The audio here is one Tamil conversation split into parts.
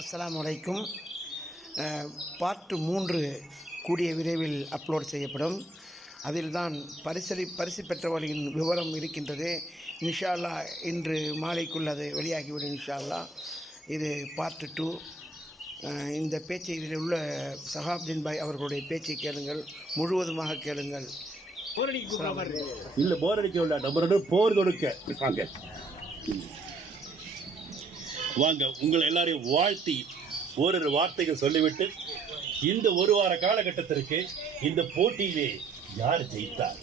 அஸ்ஸலாமு அலைக்கும். பார்ட் மூன்று கூடிய விரைவில் அப்லோட் செய்யப்படும். அதில் தான் பரிசரி பரிசு பெற்றவர்களின் விவரம் இருக்கின்றது. இன்ஷா அல்லாஹ் இன்று மாலைக்குள் அது வெளியாகிவிடும் இன்ஷா அல்லாஹ் இது பார்ட் டூ. இந்த பேச்சை இதில் உள்ள சஹாப்தீன் பாய் அவர்களுடைய பேச்சை கேளுங்கள். முழுவதுமாக கேளுங்கள். இல்ல போர் அடிக்க உள்ள நம்ம போர் தொடுக்க. வாங்க உங்களை எல்லாரையும் வாழ்த்தி ஓரிரு வார்த்தைகள் சொல்லிவிட்டு இந்த ஒரு வார காலகட்டத்திற்கு இந்த போட்டியிலே யார் ஜெயித்தார்?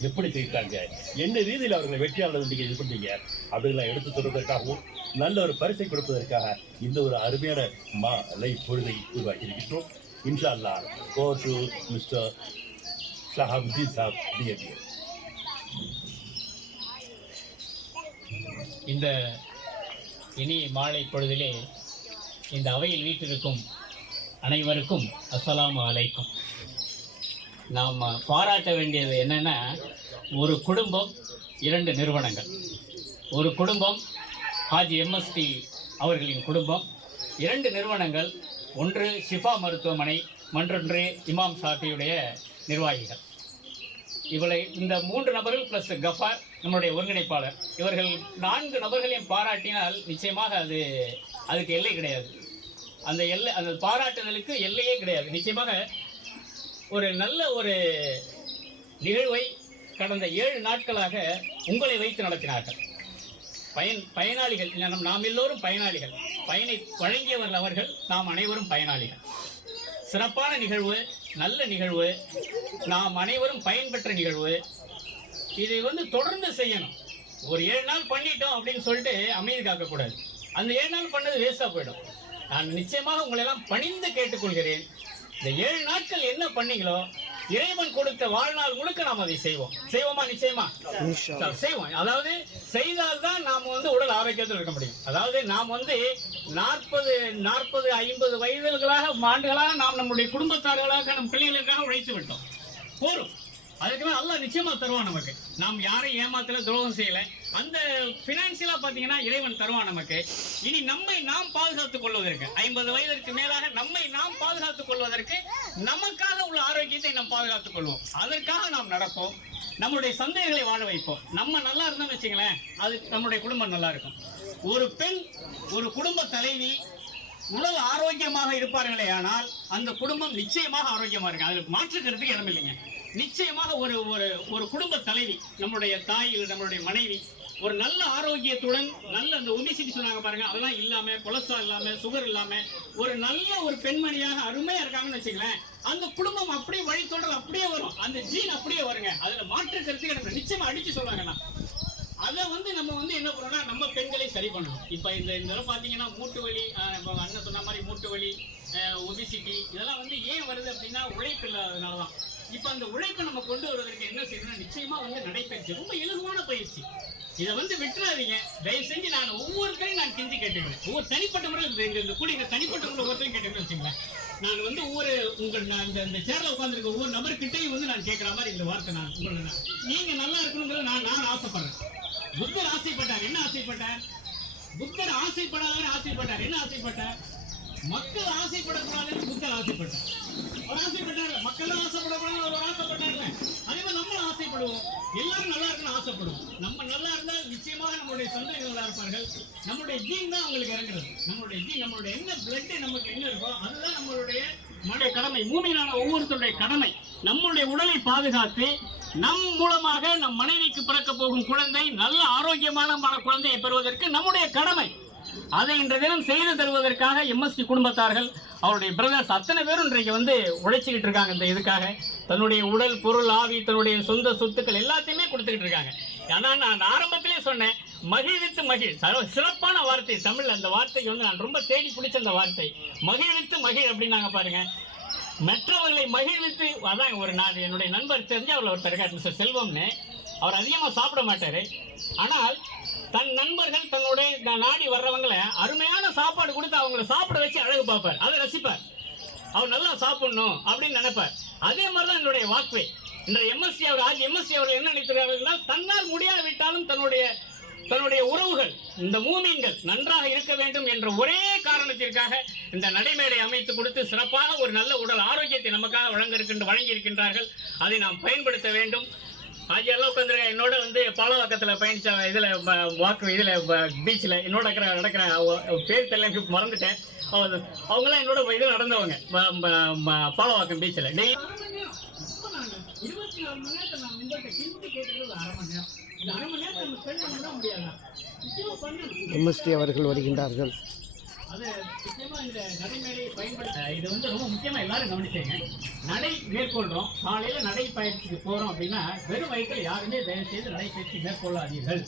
எப்படி ஜெயித்தாங்க? என்ன ரீதியில் அவர்களை வெற்றியாளர் நீங்கள் இது பண்ணீங்க அப்படிலாம் எடுத்து சொல்வதற்காகவும் நல்ல ஒரு பரிசை கொடுப்பதற்காக இந்த ஒரு அருமையான மாலை பொழுதை உருவாக்கி இருக்கின்றோம் இன்ஷா அல்லா over to mister Shahabuddin Sahab DNA இந்த இனிய மாலை பொழுதிலே இந்த அவையில் வீட்டிருக்கும் அனைவருக்கும் அஸ்ஸலாமு அலைக்கும். நாம் பாராட்ட வேண்டியது என்னென்னா ஒரு குடும்பம் இரண்டு நிறுவனங்கள். ஒரு குடும்பம் ஹாஜி எம்எஸ்டி அவர்களின் குடும்பம் இரண்டு நிறுவனங்கள் ஒன்று ஷிஃபா மருத்துவமனை மற்றொன்று இமாம் ஷாஃபியுடைய நிர்வாகிகள். இவளை இந்த மூன்று நபர்கள் பிளஸ் கஃபார் நம்மளுடைய ஒருங்கிணைப்பாளர். இவர்கள் நான்கு நபர்களையும் பாராட்டினால் நிச்சயமாக அது அதுக்கு எல்லை கிடையாது. அந்த எல்லை அந்த பாராட்டுதலுக்கு எல்லையே கிடையாது. நிச்சயமாக ஒரு நல்ல ஒரு நிகழ்வை கடந்த ஏழு நாட்களாக உங்களை வைத்து நடத்தினார்கள். பயன் பயனாளிகள் நம் நாம் எல்லோரும் பயனாளிகள். பயனை வழங்கியவர்கள் அவர்கள் நாம் அனைவரும் பயனாளிகள். சிறப்பான நிகழ்வு. நல்ல நிகழ்வு. நாம் அனைவரும் பயன்பெற்ற நிகழ்வு. இதை வந்து தொடர்ந்து செய்யணும். ஒரு ஏழு நாள் பண்ணிட்டோம் அப்படின்னு சொல்லிட்டு அமைதி காக்கக்கூடாது. அந்த ஏழு நாள் பண்ணது வேஸ்ட்டாக போயிடும். நான் நிச்சயமாக உங்களை எல்லாம் பணிந்து கேட்டுக்கொள்கிறேன். இந்த ஏழு நாட்கள் என்ன பண்ணீங்களோ இறைவன் கொடுத்த வாழ்நாள் முழுக்க நாம் அதை செய்வோம். செய்வோமா நிச்சயமா? செய்வோம். அதாவது செய்தால்தான் நாம் வந்து உடல் ஆரோக்கியத்தில் இருக்க முடியும். அதாவது நாம் வந்து நாற்பது நாற்பது ஐம்பது வயதுகளாக ஆண்டுகளாக நாம் நம்முடைய குடும்பத்தார்களாக நம் பிள்ளைகளுக்காக உழைத்து விட்டோம். போரும் அதுக்கு மேல நிச்சயமா தருவான் நமக்கு. நாம் யாரையும் ஏமாத்தல துரோகம் செய்யல. அந்த பினான்சியலா பாத்தீங்கன்னா இறைவன் தருவான் நமக்கு. இனி நம்மை நாம் பாதுகாத்துக் கொள்வதற்கு ஐம்பது வயதிற்கு மேலாக நம்மை நாம் பாதுகாத்துக் கொள்வதற்கு நமக்காக உள்ள ஆரோக்கியத்தை நாம் பாதுகாத்துக் கொள்வோம். அதற்காக நாம் நடப்போம். நம்மளுடைய சந்தேகங்களை வாழ வைப்போம். நம்ம நல்லா இருந்தோம்னு வச்சுங்களேன் அது நம்முடைய குடும்பம் நல்லா இருக்கும். ஒரு பெண் ஒரு குடும்ப தலைவி உடல் ஆரோக்கியமாக இருப்பார்களே ஆனால் அந்த குடும்பம் நிச்சயமாக ஆரோக்கியமாக இருக்கும். அதில் மாற்றுக்கிறதுக்கு இடம் இல்லைங்க. நிச்சயமாக ஒரு ஒரு ஒரு குடும்ப தலைவி நம்மளுடைய தாய் நம்மளுடைய மனைவி ஒரு நல்ல ஆரோக்கியத்துடன் நல்ல அந்த ஒபிசிட்டி சொன்னாங்க பாருங்க அதெல்லாம் இல்லாம கொலஸ்ட்ரால் இல்லாம சுகர் இல்லாம ஒரு நல்ல ஒரு பெண்மணியாக அருமையா இருக்காங்கன்னு வச்சுங்களேன் அந்த குடும்பம் அப்படியே வழித்தொடர் அப்படியே வரும். அந்த ஜீன் அப்படியே வருங்க. அதுல மாற்று கருத்துக்கு எனக்கு நிச்சயமா அடிச்சு சொல்றாங்கண்ணா அதை வந்து நம்ம வந்து என்ன பண்ணோம்னா நம்ம பெண்களை சரி பண்ணணும். இப்போ இந்த இந்த தடவை பார்த்தீங்கன்னா மூட்டு வலி இப்போ அண்ணன் சொன்ன மாதிரி மூட்டு வலி ஒபிசிட்டி இதெல்லாம் வந்து ஏன் வருது அப்படின்னா உழைப்பு இல்லாததுனால தான் இப்போ அந்த உழைப்பை நம்ம கொண்டு வருவதற்கு என்ன செய்யணும்னா நிச்சயமா வந்து நடைபயிற்சி ரொம்ப இலகுவான பயிற்சி. இதை வந்து விட்டுறாதீங்க. தயவு செஞ்சு நான் ஒவ்வொருத்தரையும் நான் கிஞ்சி கேட்டுக்கிறேன். ஒவ்வொரு தனிப்பட்ட முறையில் இந்த- இந்த- இந்த தனிப்பட்ட முறையில் ஒவ்வொருத்தரையும் கேட்டுக்கிறேன் வச்சுங்களேன் நான் வந்து ஒவ்வொரு உங்கள் நான் இந்த இந்த சேர்ல உட்காந்துருக்க ஒவ்வொரு நபர்கிட்டையும் வந்து நான் கேட்குற மாதிரி இந்த வார்த்தை நான் உங்களை நான் நீங்க நல்லா இருக்கணுங்கிறத நான் நான் ஆசைப்படுறேன். புத்தர் ஆசைப்பட்டார். என்ன ஆசைப்பட்டார்? புத்தர் ஆசைப்படாதவர் ஆசைப்பட்டார். என்ன ஆசைப்பட்டார்? மக்கள் ஆசைப்படக்கூடாதுன்னு புத்தர் ஆசைப்பட்டார். அவர் ஆசைப்பட்டார். மக்கள் ஆசைப்படப்படாங்க அவர் ஆசைப்பட்டாங்க அதே மாதிரி நம்மளும் ஆசைப்படுவோம். எல்லாரும் நல்லா இருக்கணும்னு ஆசைப்படுவோம். நம்ம நல்லா இருந்தால் நிச்சயமாக நம்மளுடைய சந்ததிகள் நல்லா இருப்பார்கள். நம்மளுடைய ஜீன் தான் அவங்களுக்கு இறங்குறது. நம்மளுடைய ஜீன் நம்மளுடைய என்ன பிளட்டு நமக்கு என்ன இருக்கோ அதுதான் நம்மளுடைய நம்முடைய கடமை. மூமியிலான ஒவ்வொருத்தருடைய கடமை. நம்மளுடைய உடலை பாதுகாத்து நம் மூலமாக நம் மனைவிக்கு பிறக்க போகும் குழந்தை நல்ல ஆரோக்கியமான மன குழந்தையை பெறுவதற்கு நம்முடைய கடமை. அதை இன்று தினம் செய்து தருவதற்காக எம்எஸ்டி குடும்பத்தார்கள் அவருடைய பிரதர்ஸ் அத்தனை பேரும் இன்றைக்கு வந்து உழைச்சிக்கிட்டு இருக்காங்க இந்த இதுக்காக. தன்னுடைய உடல் பொருள் ஆவி தன்னுடைய சொந்த சொத்துக்கள் எல்லாத்தையுமே கொடுத்துக்கிட்டு இருக்காங்க. ஏன்னா நான் ஆரம்பத்திலே சொன்னேன் மகிழ்வித்து மகிழ். சிறப்பான வார்த்தை தமிழ் அந்த வார்த்தைக்கு வந்து நான் ரொம்ப தேடி பிடிச்ச அந்த வார்த்தை. மகிழ்வித்து மகிழ் அப்படின்னாங்க பாருங்க. மற்றவர்களை மகிழ்வித்து அதான் ஒரு நான் என்னுடைய நண்பர் தெரிஞ்சு அவர் ஒருத்தர் இருக்கார் மிஸ்டர் செல்வம்னு. அவர் அதிகமாக சாப்பிட மாட்டார். ஆனால் தன் நண்பர்கள் தன்னுடைய நாடி வர்றவங்களை அருமையான சாப்பாடு கொடுத்து அவங்கள சாப்பிட வச்சு அழகு பார்ப்பார். அதை ரசிப்பார். அவர் நல்லா சாப்பிடணும் அப்படின்னு நினைப்பார். அதே மாதிரி தான் என்னுடைய வாக்குவை. இந்த எம்எஸ்சி அவர் ஆஜி எம்எஸ்சி அவர்கள் என்ன நினைத்திருக்கிறார்கள் தன்னால் முடியாவிட்டாலும் தன்னுடைய தன்னுடைய உறவுகள் இந்த மூமின்கள் நன்றாக இருக்க வேண்டும் என்ற ஒரே காரணத்திற்காக இந்த நடைமேடை அமைத்து கொடுத்து சிறப்பாக ஒரு நல்ல உடல் ஆரோக்கியத்தை நமக்காக வழங்க இருக்கின்ற வழங்கி இருக்கின்றார்கள் அதை நாம் பயன்படுத்த வேண்டும். ஆஜியெல்லாம் உட்காந்துருக்க என்னோட வந்து பாலவாக்கத்தில் பயணிச்ச இதில் வாக்கு இதில் பீச்சில் என்னோட இருக்கிற நடக்கிற பேர் தெரியல எனக்கு மறந்துட்டேன். அவங்க- அவங்கெல்லாம் என்னோட இதில் நடந்தவங்க. பாலவாக்கம் பீச்சில் டெய்லி இருபத்தி நாலு மணி நேரத்தை நான் உங்கள்கிட்ட கிண்டி கேட்கறது அரை மணி நேரம். இந்த அரை மணி நேரத்தை நம்ம ஸ்பெண்ட் பண்ண முடியாதா? நிச்சயமா பண்ணணும் எம்எஸ்டி அவர்கள் வருகின்றார்கள். அது நிச்சயமா இந்த நடைமேடையை பயன்படுத்த இது வந்து ரொம்ப முக்கியமாக எல்லாரும் கவனிச்சீங்க நடை மேற்கொள்றோம். காலையில நடை பயிற்சிக்கு போறோம் அப்படின்னா வெறும் வயிற்றில் யாருமே தயவு செய்து நடைப்பயிற்சி மேற்கொள்ளாதீர்கள்.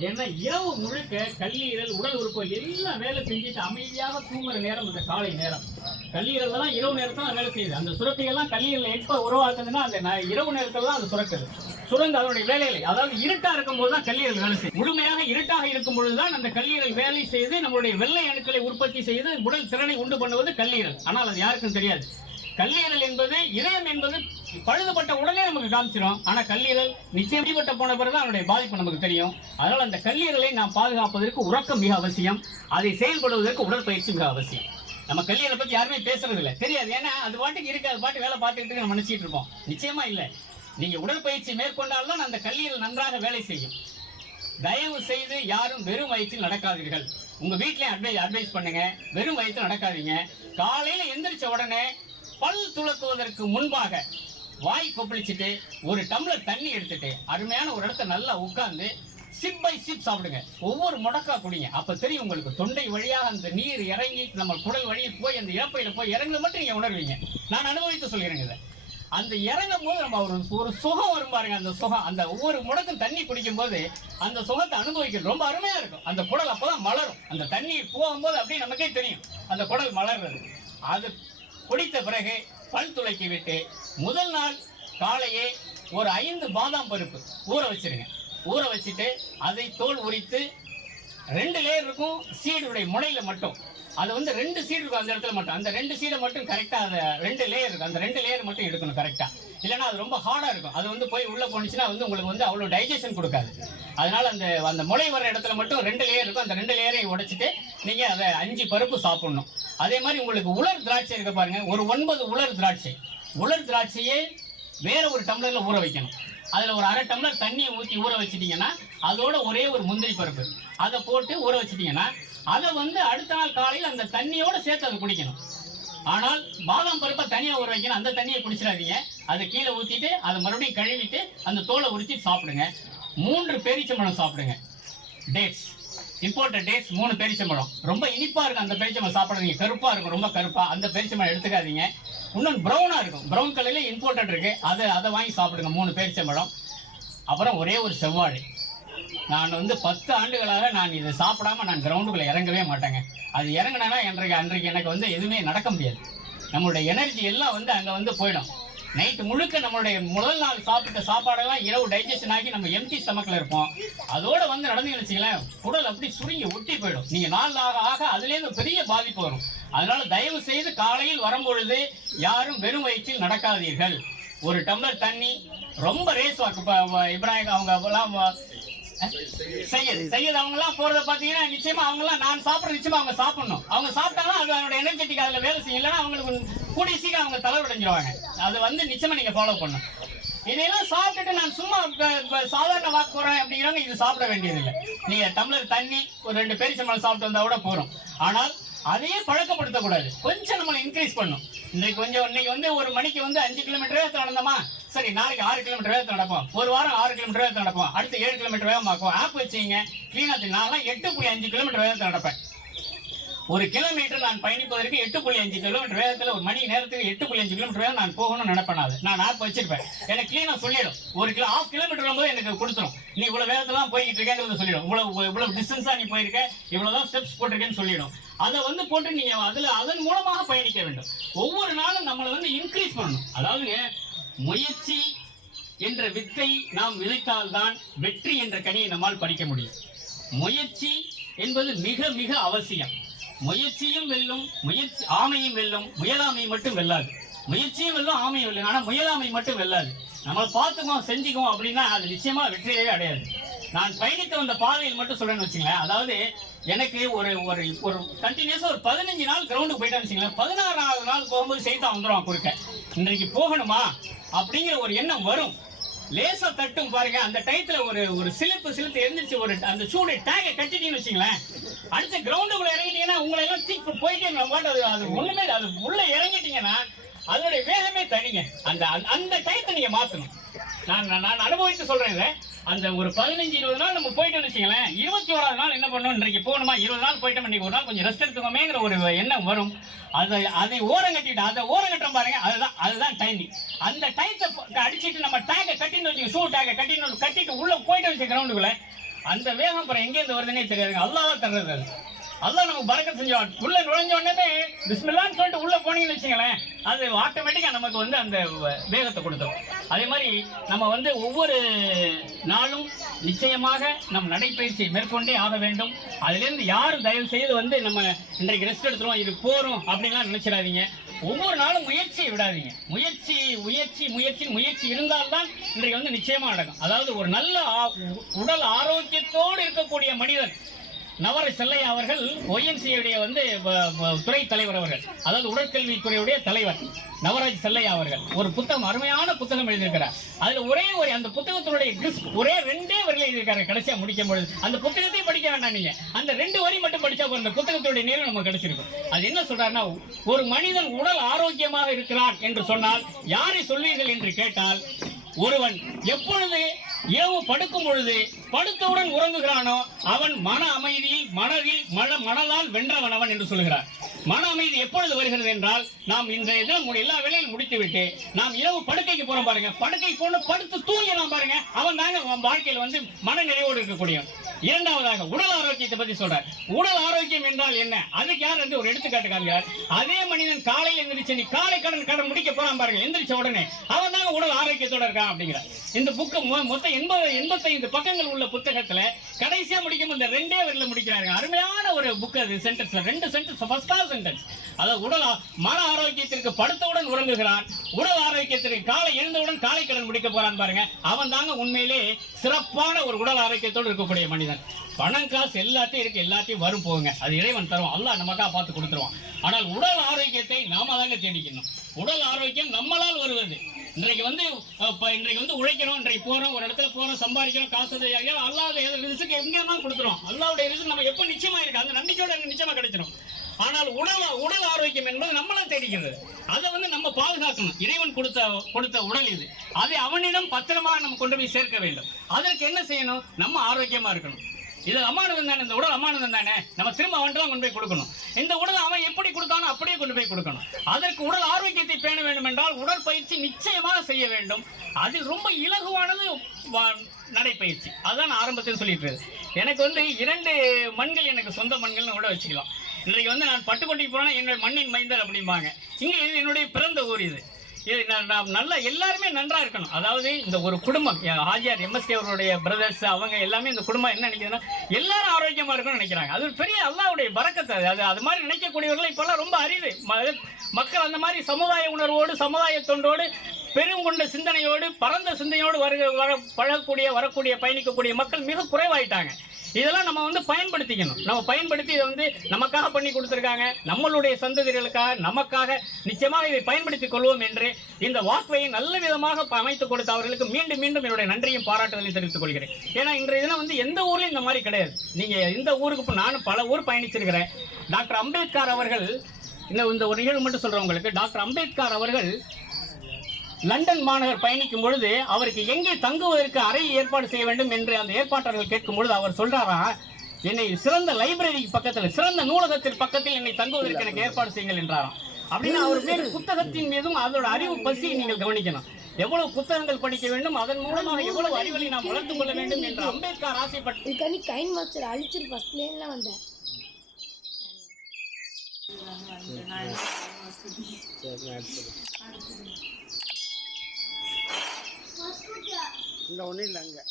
ஏன்னா இரவு முழுக்க கல்லீரல் உடல் உறுப்பு எல்லாம் வேலை செஞ்சுட்டு அமைதியாக தூங்குற நேரம் இந்த காலை நேரம். கல்லீரல் தான் இரவு நேரத்தில் வேலை செய்யுது. அந்த சுரப்பிகள்லாம் கல்லீரல் எப்போ உருவாக்குதுன்னா அந்த ந- இரவு நேரத்தில் தான் அது சுரக்குது. சுரங்க அதனுடைய வேலைகளை. அதாவது இருட்டா இருக்கும் போது தான் கல்லீரல் வேலை செய்யும். முழுமையாக இருட்டாக இருக்கும் பொழுதுதான் அந்த கல்லீரல் வேலை செய்து நம்மளுடைய வெள்ளை அணுக்களை உற்பத்தி செய்து உடல் திறனை உண்டு பண்ணுவது கல்லீரல். ஆனால் அது யாருக்கும் தெரியாது. கல்லீரல் என்பது இதயம் என்பது பழுதுபட்ட உடனே நமக்கு காமிச்சிடும் ஆனா கல்லீரல் நிச்சயம் அடிபட்ட போன பிறகு அதனுடைய பாதிப்பு நமக்கு தெரியும். அதனால் அந்த கல்லீரலை நாம் பாதுகாப்பதற்கு உறக்கம் மிக அவசியம். அதை செயல்படுவதற்கு உடற்பயிற்சி மிக அவசியம். நம்ம கல்லீரலை பத்தி யாருமே பேசுறது இல்லை தெரியாது. ஏன்னா அது பாட்டுக்கு இருக்கு. அது பாட்டு வேலை பார்த்துக்கிட்டு நம்ம நினைச்சிட்டு இருப்போம். நிச்சயமா இல்லை. நீங்கள் உடற்பயிற்சி மேற்கொண்டால்தான் அந்த கல்லீரல் நன்றாக வேலை செய்யும். தயவு செய்து யாரும் வெறும் வயிற்றில் நடக்காதீர்கள். உங்கள் வீட்டிலே அட்வைஸ் அட்வைஸ் பண்ணுங்க. வெறும் வயிற்றில் நடக்காதீங்க. காலையில் எந்திரிச்ச உடனே பல் துளக்குவதற்கு முன்பாக வாய் கொப்பளிச்சுட்டு ஒரு டம்ளர் தண்ணி எடுத்துட்டு அருமையான ஒரு இடத்த நல்லா உட்காந்து சிப் பை சிப் சாப்பிடுங்க. ஒவ்வொரு முடக்கா குடிங்க. அப்போ தெரியும் உங்களுக்கு தொண்டை வழியாக அந்த நீர் இறங்கி நம்ம குடல் வழியில் போய் அந்த இழப்பையில் போய் இறங்குறது மட்டும் நீங்கள் உணர்வீங்க. நான் அனுபவித்து சொல்கிறேங்க இதை. அந்த இறங்கும் போது நம்ம ஒரு ஒரு சுகம் வரும் பாருங்க அந்த சுகம். அந்த ஒவ்வொரு முடக்கும் தண்ணி குடிக்கும் போது அந்த சுகத்தை அனுபவிக்க ரொம்ப அருமையா இருக்கும். அந்த குடல் அப்பதான் மலரும். அந்த தண்ணி போகும்போது அப்படியே நமக்கே தெரியும். அந்த குடல் மலர்றது. அது குடித்த பிறகு பல் துளைக்கி விட்டு முதல் நாள் காலையே ஒரு ஐந்து பாதாம் பருப்பு ஊற வச்சிருங்க. ஊற வச்சுட்டு அதை தோல் உரித்து ரெண்டு லேயர் இருக்கும் சீடுடைய முனையில் மட்டும் அது வந்து ரெண்டு சீடு இருக்கும் அந்த இடத்துல மட்டும். அந்த ரெண்டு சீடை மட்டும் கரெக்டாக அதை ரெண்டு லேயர் இருக்கும். அந்த ரெண்டு லேயர் மட்டும் எடுக்கணும் கரெக்டாக இல்லைன்னா அது ரொம்ப ஹார்டாக இருக்கும். அது வந்து போய் உள்ளே போனுச்சுன்னா வந்து உங்களுக்கு வந்து அவ்வளோ டைஜஷன் கொடுக்காது. அதனால அந்த அந்த முளை வர இடத்துல மட்டும் ரெண்டு லேயர் இருக்கும். அந்த ரெண்டு லேயரையும் உடைச்சிட்டு நீங்கள் அதை அஞ்சு பருப்பு சாப்பிட்ணும். அதே மாதிரி உங்களுக்கு உலர் திராட்சை இருக்க பாருங்கள் ஒரு ஒன்பது உலர் திராட்சை. உலர் திராட்சையே வேற ஒரு டம்ளரில் ஊற வைக்கணும். அதில் ஒரு அரை டம்ளர் தண்ணியை ஊற்றி ஊற வச்சிட்டிங்கன்னா அதோட ஒரே ஒரு முந்திரி பருப்பு. அதை போட்டு ஊற வச்சிட்டிங்கன்னா அதை வந்து அடுத்த நாள் காலையில் அந்த தண்ணியோடு சேர்த்து அதை குடிக்கணும். ஆனால் பாதாம் பருப்பை தனியாக ஊற வைக்கணும். அந்த தண்ணியை குடிச்சிடாதீங்க. அதை கீழே ஊற்றிட்டு அதை மறுபடியும் கழுவிட்டு அந்த தோலை உரிச்சு சாப்பிடுங்க. மூன்று பேரிச்சம்பழம் சாப்பிடுங்க. டேட்ஸ் இம்பார்ட்டன்ட் டேட்ஸ் மூணு பேரிச்சம்பழம். ரொம்ப இனிப்பா இருக்கும் அந்த பேரிச்சம்பழம் சாப்பிடாதீங்க கருப்பா இருக்கும் ரொம்ப கருப்பா. அந்த பேரிச்சம்பழம் எடுத்துக்காதீங்க. இன்னொன்று ப்ரௌனாக இருக்கும். ப்ரௌன் கலர்ல இம்பார்ட்டன்ட் இருக்கு. அதை அதை வாங்கி சாப்பிடுங்க மூணு பேரிச்சம்பழம். அப்புறம் ஒரே ஒரு செவ்வாழை. நான் வந்து பத்து ஆண்டுகளாக நான் இதை சாப்பிடாம நான் கிரவுண்டுக்குள்ள இறங்கவே மாட்டேங்க. அது இறங்கினா அன்றைக்கு அன்றைக்கு எனக்கு வந்து எதுவுமே நடக்க முடியாது. நம்மளுடைய எனர்ஜி எல்லாம் வந்து அங்கே வந்து போயிடும். நைட்டு முழுக்க நம்மளுடைய முதல் நாள் சாப்பிட்ட சாப்பாடெல்லாம் இரவு டைஜஷன் ஆகி நம்ம எம்டி ஸ்டமக்கில் இருப்போம். அதோட வந்து நடந்தீங்கன்னு வச்சுங்களேன் குடல் அப்படி சுருங்கி ஒட்டி போயிடும். நீங்கள் நாள் ஆக ஆக அதுலேருந்து பெரிய பாதிப்பு வரும். அதனால தயவு செய்து காலையில் வரும்பொழுது யாரும் வெறும் வயிற்றில் நடக்காதீர்கள். ஒரு டம்ளர் தண்ணி ரொம்ப ரேஸ் வாக்கு இப்ப இப்ராஹிம் அவங்க எல்லாம் செய்யது செய்யது அவங்க போகிறத பார்த்தீங்கன்னா நிச்சயமாக அவங்கலாம் நான் சாப்பிட்ற நிச்சயமாக அவங்க சாப்பிடணும். அவங்க சாப்பிட்டாலும் அது அவங்களோட எனர்ஜெட்டிக் அதில் வேலை செய்யலைன்னா அவங்களுக்கு கூடிய சீக்கிரம் அவங்க தலைவடைஞ்சிருவாங்க அது வந்து நிச்சயமா நீங்க ஃபாலோ பண்ணும் இதையெல்லாம் சாப்பிட்டுட்டு நான் சும்மா சாதாரண வாக்கு போறேன் அப்படிங்கிறவங்க இது சாப்பிட வேண்டியதில்லை. நீங்க டம்ளர் தண்ணி ஒரு ரெண்டு பேரிச்சம்பழம் சாப்பிட்டு வந்தா கூட போறோம் ஆனால் அதையே பழக்கப்படுத்தக்கூடாது. கொஞ்சம் நம்மளை இன்க்ரீஸ் பண்ணும். இன்னைக்கு கொஞ்சம் இன்னைக்கு வந்து ஒரு மணிக்கு வந்து அஞ்சு கிலோமீட்டர் வேகத்தில் நடந்தோமா? சரி நாளைக்கு ஆறு கிலோமீட்டர் வேகத்தில் நடப்போம். ஒரு வாரம் ஆறு கிலோமீட்டர் வேகத்தில் நடப்போம். அடுத்து ஏழு கிலோமீட்டர் வேகமாக்கும். ஆப் வச்சுங்க கிளீனாக நான்லாம் எட்டு புள்ளி அஞ்சு கிலோமீட்டர் வேகத்தில் நடப்பேன். ஒரு கிலோமீட்டர் நான் பயணிப்பதற்கு எட்டு புள்ளி அஞ்சு கிலோமீட்டர் வேகத்தில் ஒரு மணி நேரத்துக்கு எட்டு புள்ளி அஞ்சு கிலோமீட்டர் வேகம் நான் போகணும்னு நினைப்பேன் அது. நான் ஆப் வச்சிருப்பேன். எனக்கு கிளீனாக சொல்லிடும். ஒரு கிலோ ஆஃப் கிலோமீட்டர் வரும்போது எனக்கு கொடுத்துரும். நீ இவ்வளோ வேகத்துல தான் போய்கிட்டு இருக்கேங்கிறத சொல்லிடும். இவ்வளோ இவ்வளோ டிஸ்டன்ஸாக நீ போயிருக்க இவ்வளவுதான் ஸ்டெப்ஸ் போட்டிருக்கேன்னு சொல்லிடும். அதை வந்து போட்டு நீங்கள் அதில் அதன் மூலமாக பயணிக்க வேண்டும். ஒவ்வொரு நாளும் நம்மளை வந்து இன்க்ரீஸ் பண்ணணும். அதாவதுங்க முயற்சி என்ற வித்தை நாம் விதைத்தால்தான் வெற்றி என்ற கனியை நம்மால் படிக்க முடியும். முயற்சி என்பது மிக மிக அவசியம். முயற்சியும் வெல்லும் முயற்சி ஆமையும் வெல்லும் முயலாமை மட்டும் வெல்லாது. முயற்சியும் வெல்லும் ஆமையும் வெல்லும். ஆனால் முயலாமை மட்டும் வெல்லாது. நம்ம பார்த்துக்குவோம் செஞ்சுக்குவோம் அப்படின்னா அது நிச்சயமா வெற்றியவே அடையாது. நான் பயணித்த வந்த பாதையில் மட்டும் சொல்றேன்னு வச்சுங்களேன். அதாவது எனக்கு ஒரு ஒரு ஒரு கண்டினியூஸாக ஒரு பதினஞ்சு நாள் கிரவுண்டுக்கு போயிட்டேன்னு வச்சுங்களேன். பதினாறாவது நாள் போகும்போது செய்தா வந்துடும் குறுக்க. இன்றைக்கு போகணுமா? அப்படிங்கிற ஒரு எண்ணம் வரும். லேசாக தட்டும் பாருங்க. அந்த டயத்தில் ஒரு ஒரு சிலிப்பு சிலித்து எழுந்திரிச்சு ஒரு அந்த சூடு டேகை கட்டிட்டீங்கன்னு வச்சுங்களேன். அடுத்த கிரவுண்டுக்குள்ள இறங்கிட்டீங்கன்னா உங்களை எல்லாம் தீக்கு போயிட்டே நம்ம பாட்டு அது அது ஒண்ணுமே அது உள்ள இறங்கிட்டீங்கன்னா அதனுடைய வேகமே தனிங்க. அந்த அந்த- அந்த டயத்தை நீங்க மாத்தணும். நான் நான் அனுபவித்து சொல்றேன் அந்த ஒரு பதினஞ்சு இருபது நாள் நம்ம போயிட்டோம்னு வச்சுங்களேன் இருபத்தி ஓராது நாள் என்ன பண்ணணும்? இன்றைக்கு போகணுமா? இருபது நாள் போயிட்டோம். இன்னைக்கு ஒரு நாள் கொஞ்சம் ரெஸ்ட் எடுத்துக்கோமேங்கிற ஒரு எண்ணம் வரும். அதை அதை ஓரம் கட்டிட்டு அதை ஓரம் கட்டுற பாருங்க. அதுதான் அதுதான் டைமிங் அந்த டைத்தை அடிச்சிட்டு நம்ம டேக்கை கட்டின்னு வச்சு ஷூ டேக்கை கட்டின்னு கட்டிட்டு உள்ள போயிட்டு வச்சு கிரவுண்டுக்குள்ள அந்த வேகம் அப்புறம் எங்கேருந்து வருதுன்னே தெரியாதுங்க. அல்லாஹ் தான் தர்றது அது. அல்லாஹ் நமக்கு பறக்க செஞ்சோம் உள்ள நுழைஞ்ச உடனே பிஸ்மில்லான்னு சொல்லிட்டு உள்ள போனீங்கன்னு வச்சுங்களேன் அது ஆட்டோமேட்டிக்காக நமக்கு வந்து அந்த வேகத்தை கொடுத்துரும். அதே மாதிரி நம்ம வந்து ஒவ்வொரு நாளும் நிச்சயமாக நம் நடைப்பயிற்சி மேற்கொண்டே ஆக வேண்டும். அதுலேருந்து யாரும் தயவு செய்து வந்து நம்ம இன்றைக்கு ரெஸ்ட் எடுத்துருவோம் இது போகிறோம் அப்படின்லாம் நினச்சிடாதீங்க. ஒவ்வொரு நாளும் முயற்சியை விடாதீங்க. முயற்சி முயற்சி முயற்சி முயற்சி இருந்தால்தான் இன்றைக்கு வந்து நிச்சயமா நடக்கும். அதாவது ஒரு நல்ல உடல் ஆரோக்கியத்தோடு இருக்கக்கூடிய மனிதன் நவர செல்லையா அவர்கள் ஒய்என்சியுடைய வந்து துறை தலைவர் அவர்கள். அதாவது உடற்கல்வித்துறையுடைய தலைவர் நவராஜ் செல்லையா அவர்கள். ஒரு புத்தகம் அருமையான புத்தகம் எழுதியிருக்கிறார். அதுல ஒரே ஒரு அந்த புத்தகத்தினுடைய கிறிஸ் ஒரே ரெண்டே வரியில் எழுதியிருக்காரு கடைசியா முடிக்கும் பொழுது. அந்த புத்தகத்தையும் படிக்க வேண்டாம் நீங்க. அந்த ரெண்டு வரி மட்டும் படிச்சா போதும். அந்த புத்தகத்துடைய நேரம் நமக்கு கிடைச்சிருக்கும். அது என்ன சொல்றாருன்னா ஒரு மனிதன் உடல் ஆரோக்கியமாக இருக்கிறான் என்று சொன்னால் யாரை சொல்வீர்கள் என்று கேட்டால் ஒருவன் எப்பொழுது ஏவோ படுக்கும் பொழுது படுத்தவுடன் உறங்குகிறானோ அவன் மன அமைதியில் மனதில் மன மனதால் வென்றவன் அவன் என்று சொல்கிறார். மன அமைதி எப்பொழுது வருகிறது என்றால் நாம் இன்றைய தினம் எல்லா வேலையும் முடித்துவிட்டு நாம் இரவு படுக்கைக்கு போறோம் பாருங்க. படுக்கை போன படுத்து தூங்கலாம் பாருங்க. அவன் தாங்க வாழ்க்கையில் வந்து மன நிறைவோடு இருக்கக்கூடியவன். இரண்டாவதாக உடல் ஆரோக்கியத்தை பத்தி சொல்றார். உடல் ஆரோக்கியம் என்றால் என்ன? அதுக்கு யார் வந்து ஒரு எடுத்துக்காட்டு காண்கிறார் அதே மனிதன் காலையில் எந்திரிச்சு நீ காலை கடன் கடன் முடிக்க போறான் பாருங்க எந்திரிச்ச உடனே அவன் தாங்க உடல் ஆரோக்கியத்தோட இருக்கான் அப்படிங்கிறார். இந்த புக்கு மொத்தம் எண்பது எண்பத்தைந்து பக்கங்கள் உள்ள புத்தகத்துல கடைசியா முடிக்கும் இந்த ரெண்டே வரில முடிக்கிறாங்க அருமையான ஒரு புக் அது சென்டென்ஸ்ல ரெண்டு சென்டென்ஸ் ஃபர்ஸ்ட் கிளாஸ் சென்டென்ஸ் அதாவது உடல் மன ஆரோக்கியத்திற்கு படுத்தவுடன் உறங்குகிறான். உடல் ஆரோக்கியத்திற்கு காலை எழுந்தவுடன் காலை கடன் முடிக்க போறான் பாருங்க. அவன் தாங்க உண்மையிலே சிறப்பான ஒரு உடல் ஆரோக்கியத்தோடு இருக்கக்கூடிய மனிதன். பணம் காசு எல்லாத்தையும் இருக்கு. எல்லாத்தையும் வரும் போங்க அது இறைவன் தரும். அல்லாஹ் நமக்காக பார்த்து கொடுத்துருவான். ஆனால் உடல் ஆரோக்கியத்தை நாம தாங்க தேடிக்கணும். உடல் ஆரோக்கியம் நம்மளால் வருவது. இன்றைக்கு வந்து இன்றைக்கு வந்து உழைக்கிறோம் இன்றைக்கு போகிறோம் ஒரு இடத்துல போகிறோம் சம்பாதிக்கிறோம் காசு அல்லாத ரிசுக்கு எங்கே தான் கொடுத்துரும் அல்லாவுடைய ரிசுக்கு நம்ம எப்போ நிச்சயமா இருக்கு? அந்த நம்பிக்கையோட எனக்கு நிச்சயமா கிடைச்சிடும் ஆனால் உடல் உடல் ஆரோக்கியம் என்பது நம்மளை தெரிகிறது அதை வந்து நம்ம பாதுகாக்கணும். இறைவன் கொடுத்த கொடுத்த உடல் இது. அதை அவனிடம் பத்திரமாக நம்ம கொண்டு போய் சேர்க்க வேண்டும். அதற்கு என்ன செய்யணும்? நம்ம ஆரோக்கியமாக இருக்கணும். இது அமானதம் தானே? இந்த உடல் அமானதம் தானே? நம்ம திரும்ப அவன் தான் கொண்டு போய் கொடுக்கணும். இந்த உடல் அவன் எப்படி கொடுத்தானோ அப்படியே கொண்டு போய் கொடுக்கணும். அதற்கு உடல் ஆரோக்கியத்தை பேண வேண்டும் என்றால் உடற்பயிற்சி நிச்சயமாக செய்ய வேண்டும். அதில் ரொம்ப இலகுவானது நடைப்பயிற்சி. அதான் நான் ஆரம்பத்தில் சொல்லிட்டு எனக்கு வந்து இரண்டு மண்கள் எனக்கு சொந்த மண்கள்னு கூட வச்சுக்கலாம். இன்றைக்கு வந்து நான் பட்டுக்கோட்டைக்கு போனா என்னுடைய மண்ணின் மைந்தர் அப்படிம்பாங்க. இங்கே இது என்னுடைய பிறந்த ஊர் இது. இது நான் நல்லா எல்லாருமே நன்றாக இருக்கணும். அதாவது இந்த ஒரு குடும்பம் என் ஹாஜியார் எம்எஸ்கே அவருடைய பிரதர்ஸ் அவங்க எல்லாமே இந்த குடும்பம் என்ன நினைக்குதுன்னா எல்லாரும் ஆரோக்கியமாக இருக்கணும்னு நினைக்கிறாங்க. அது ஒரு பெரிய அல்லாவுடைய பறக்கத்தை அது. அது அது மாதிரி நினைக்கக்கூடியவர்கள் இப்போல்லாம் ரொம்ப அரிது. மக்கள் அந்த மாதிரி சமுதாய உணர்வோடு சமுதாய தொண்டோடு பெருங்கொண்ட சிந்தனையோடு பரந்த சிந்தனையோடு வருக வர பழகக்கூடிய வரக்கூடிய பயணிக்கக்கூடிய மக்கள் மிக குறைவாயிட்டாங்க. இதெல்லாம் நம்ம வந்து பயன்படுத்திக்கணும். நம்ம பயன்படுத்தி இதை வந்து நமக்காக பண்ணி கொடுத்துருக்காங்க. நம்மளுடைய சந்ததிகளுக்காக நமக்காக நிச்சயமாக இதை பயன்படுத்திக் கொள்வோம் என்று இந்த வாக்வையை நல்ல விதமாக ப- கொடுத்த அவர்களுக்கு மீண்டும் மீண்டும் என்னுடைய நன்றியும் பாராட்டுதலையும் தெரிவித்துக் கொள்கிறேன். ஏன்னா இன்றைய தினம் வந்து எந்த ஊர்லையும் இந்த மாதிரி கிடையாது. நீங்கள் இந்த ஊருக்கு இப்போ நானும் பல ஊர் பயணிச்சிருக்கிறேன். டாக்டர் அம்பேத்கர் அவர்கள் இந்த இந்த ஒரு நிகழ்வு மட்டும் சொல்கிறவங்களுக்கு டாக்டர் அம்பேத்கர் அவர்கள் லண்டன் மாநகர் பயணிக்கும் பொழுது அவருக்கு எங்கே தங்குவதற்கு அறை ஏற்பாடு செய்ய வேண்டும் என்று அந்த ஏற்பாட்டாளர்கள் கேட்கும் பொழுது அவர் சொல்றாரா என்னை சிறந்த லைப்ரரி பக்கத்தில் சிறந்த நூலகத்தின் பக்கத்தில் என்னை தங்குவதற்கு எனக்கு ஏற்பாடு செய்யுங்கள் என்றாராம். அப்படின்னா அவர் மேல் புத்தகத்தின் மீதும் அதோட அறிவு பசியை நீங்கள் கவனிக்கணும். எவ்வளவு புத்தகங்கள் படிக்க வேண்டும் அதன் மூலமாக எவ்வளவு அறிவுகளை நாம் வளர்த்துக் கொள்ள வேண்டும் என்று அம்பேத்கர் ஆசைப்பட்டு கைன் மாஸ்டர் அழிச்சிட்டு ஃபர்ஸ்ட் லேன்ல வந்தேன். சரி நான் எடுத்துக்கிறேன். இந்த ஒன்றும் இல்லை அங்கே